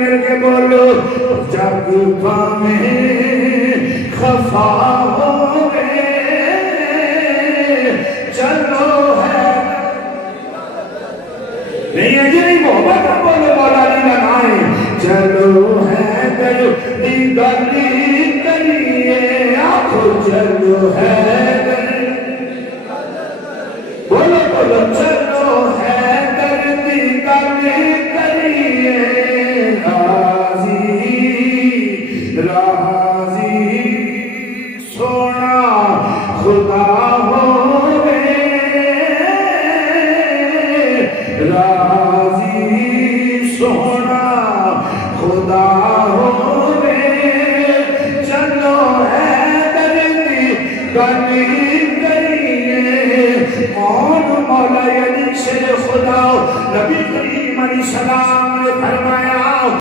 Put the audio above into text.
مل کے بولو جگ میں خفا ہو گئے چلو ہے نہیں ہے جی نہیں محبت کا بولو مولا نہیں بنائیں چلو ہے در دیگری کریے آنکھو چلو ہے در بولو بولو چلو ہے در دیگری کریے راضی سونا خدا ہوئے راضی سونا خدا ہوئے چلو ہے دردی گلی کریے کون مولا یعنی سے خدا نبی کریم علیہ السلام